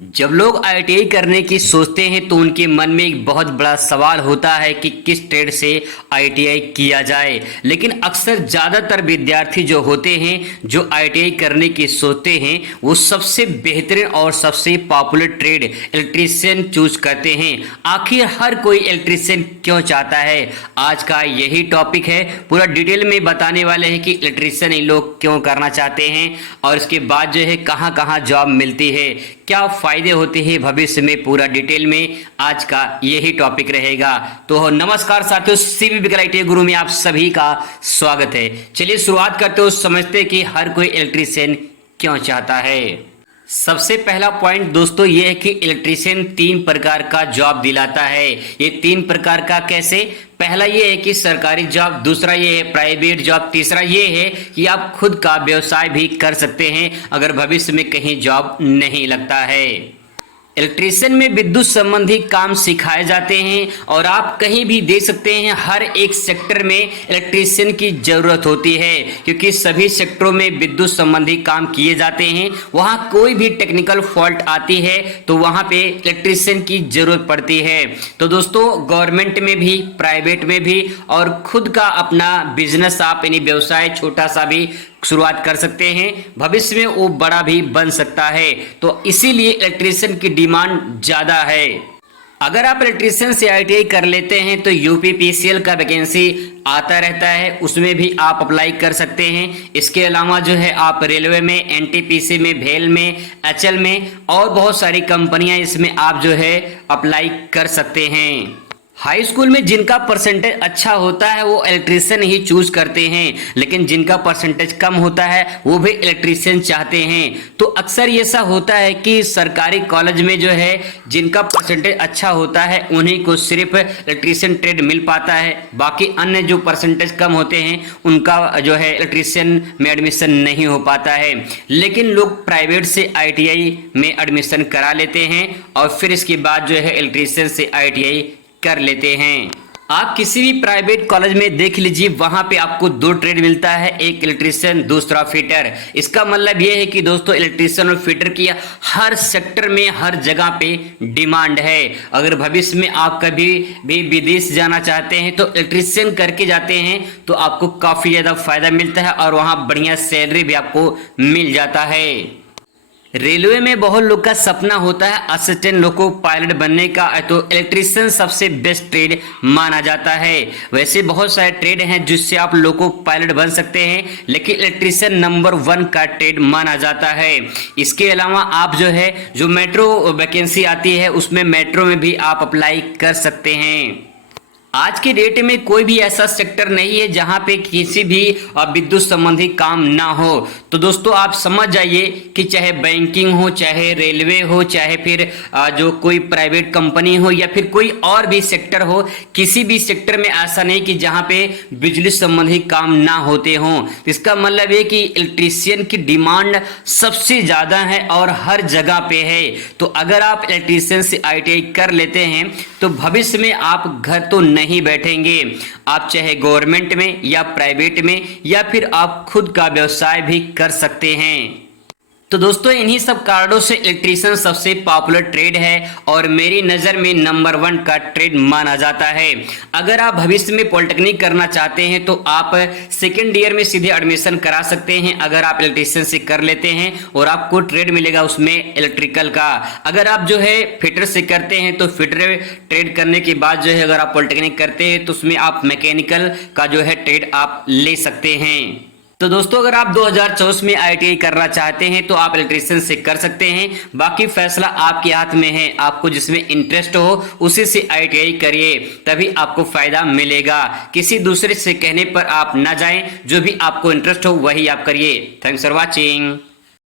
जब लोग आईटीआई करने की सोचते हैं तो उनके मन में एक बहुत बड़ा सवाल होता है कि किस ट्रेड से आईटीआई किया जाए। लेकिन अक्सर ज़्यादातर विद्यार्थी जो होते हैं जो आईटीआई करने की सोचते हैं वो सबसे बेहतरीन और सबसे पॉपुलर ट्रेड इलेक्ट्रीशियन चूज करते हैं। आखिर हर कोई इलेक्ट्रीशियन क्यों चाहता है, आज का यही टॉपिक है। पूरा डिटेल में बताने वाले हैं कि इलेक्ट्रीशियन ये लोग क्यों करना चाहते हैं और इसके बाद जो है कहाँ कहाँ जॉब मिलती है, क्या फायदे होते हैं भविष्य में, पूरा डिटेल में आज का यही टॉपिक रहेगा। तो नमस्कार साथियों, सीबीबी आईटीआई गुरु में आप सभी का स्वागत है। चलिए शुरुआत करते हो, समझते हैं कि हर कोई इलेक्ट्रीशियन क्यों चाहता है। सबसे पहला पॉइंट दोस्तों ये है कि इलेक्ट्रीशियन 3 प्रकार का जॉब दिलाता है। ये 3 प्रकार का कैसे? पहला ये है कि सरकारी जॉब, दूसरा ये है प्राइवेट जॉब, तीसरा ये है कि आप खुद का व्यवसाय भी कर सकते हैं अगर भविष्य में कहीं जॉब नहीं लगता है। इलेक्ट्रीशियन में विद्युत संबंधी काम सिखाए जाते हैं और आप कहीं भी देख सकते हैं हर एक सेक्टर में इलेक्ट्रीशियन की जरूरत होती है, क्योंकि सभी सेक्टरों में विद्युत संबंधी काम किए जाते हैं। वहां कोई भी टेक्निकल फॉल्ट आती है तो वहां पे इलेक्ट्रीशियन की जरूरत पड़ती है। तो दोस्तों गवर्नमेंट में भी, प्राइवेट में भी और खुद का अपना बिजनेस आप यानी व्यवसाय छोटा सा भी शुरुआत कर सकते हैं, भविष्य में वो बड़ा भी बन सकता है। तो इसीलिए इलेक्ट्रीशियन की डिमांड ज़्यादा है। अगर आप इलेक्ट्रीशियन से आईटीआई कर लेते हैं तो यूपीपीसीएल का वैकेंसी आता रहता है, उसमें भी आप अप्लाई कर सकते हैं। इसके अलावा जो है आप रेलवे में, एनटीपीसी में, भेल में, एचएल में और बहुत सारी कंपनियां इसमें आप जो है अप्लाई कर सकते हैं। हाई स्कूल में जिनका परसेंटेज अच्छा होता है वो इलेक्ट्रीशियन ही चूज करते हैं, लेकिन जिनका परसेंटेज कम होता है वो भी इलेक्ट्रीशियन चाहते हैं। तो अक्सर ऐसा होता है कि सरकारी कॉलेज में जो है जिनका परसेंटेज अच्छा होता है उन्हीं को सिर्फ इलेक्ट्रीशियन ट्रेड मिल पाता है, बाकी अन्य जो परसेंटेज कम होते हैं उनका जो है इलेक्ट्रीशियन में एडमिशन नहीं हो पाता है। लेकिन लोग प्राइवेट से आईटीआई में एडमिशन करा लेते हैं और फिर इसके बाद जो है इलेक्ट्रीशियन से आईटीआई कर लेते हैं। आप किसी भी प्राइवेट कॉलेज में देख लीजिए, वहां पे आपको 2 ट्रेड मिलता है, एक इलेक्ट्रीशियन, दूसरा फिटर। इसका मतलब ये है कि दोस्तों इलेक्ट्रीशियन और फिटर की हर सेक्टर में, हर जगह पे डिमांड है। अगर भविष्य में आप कभी भी विदेश जाना चाहते हैं तो इलेक्ट्रीशियन करके जाते हैं तो आपको काफी ज्यादा फायदा मिलता है और वहां बढ़िया सैलरी भी आपको मिल जाता है। रेलवे में बहुत लोग का सपना होता है असिस्टेंट लोको पायलट बनने का, तो इलेक्ट्रीशियन सबसे बेस्ट ट्रेड माना जाता है। वैसे बहुत सारे ट्रेड हैं जिससे आप लोको पायलट बन सकते हैं, लेकिन इलेक्ट्रीशियन नंबर 1 का ट्रेड माना जाता है। इसके अलावा आप जो है जो मेट्रो वैकेंसी आती है उसमें मेट्रो में भी आप अप्लाई कर सकते हैं। आज के डेट में कोई भी ऐसा सेक्टर नहीं है जहां पे किसी भी विद्युत संबंधी काम ना हो। तो दोस्तों आप समझ जाइए कि चाहे बैंकिंग हो, चाहे रेलवे हो, चाहे फिर जो कोई प्राइवेट कंपनी हो या फिर कोई और भी सेक्टर हो, किसी भी सेक्टर में ऐसा नहीं कि जहां पे बिजली संबंधी काम ना होते हों। इसका मतलब है कि इलेक्ट्रीशियन की डिमांड सबसे ज्यादा है और हर जगह पे है। तो अगर आप इलेक्ट्रीशियन से आईटीआई कर लेते हैं तो भविष्य में आप घर तो नहीं बैठेंगे, आप चाहे गवर्नमेंट में या प्राइवेट में या फिर आप खुद का व्यवसाय भी कर सकते हैं। तो दोस्तों इन्हीं सब कारणों से इलेक्ट्रीशियन सबसे पॉपुलर ट्रेड है और मेरी नज़र में नंबर 1 का ट्रेड माना जाता है। अगर आप भविष्य में पॉलिटेक्निक करना चाहते हैं तो आप सेकेंड ईयर में सीधे एडमिशन करा सकते हैं अगर आप इलेक्ट्रीशियन से कर लेते हैं, और आपको ट्रेड मिलेगा उसमें इलेक्ट्रिकल का। अगर आप जो है फिटर से करते हैं तो फिटर ट्रेड करने के बाद जो है अगर आप पॉलिटेक्निक करते हैं तो उसमें आप मैकेनिकल का जो है ट्रेड आप ले सकते हैं। तो दोस्तों अगर आप 2024 में आईटीआई करना चाहते हैं तो आप इलेक्ट्रीशियन से कर सकते हैं, बाकी फैसला आपके हाथ में है। आपको जिसमें इंटरेस्ट हो उसी से आईटीआई करिए, तभी आपको फायदा मिलेगा। किसी दूसरे से कहने पर आप ना जाएं, जो भी आपको इंटरेस्ट हो वही आप करिए। Thanks for watching.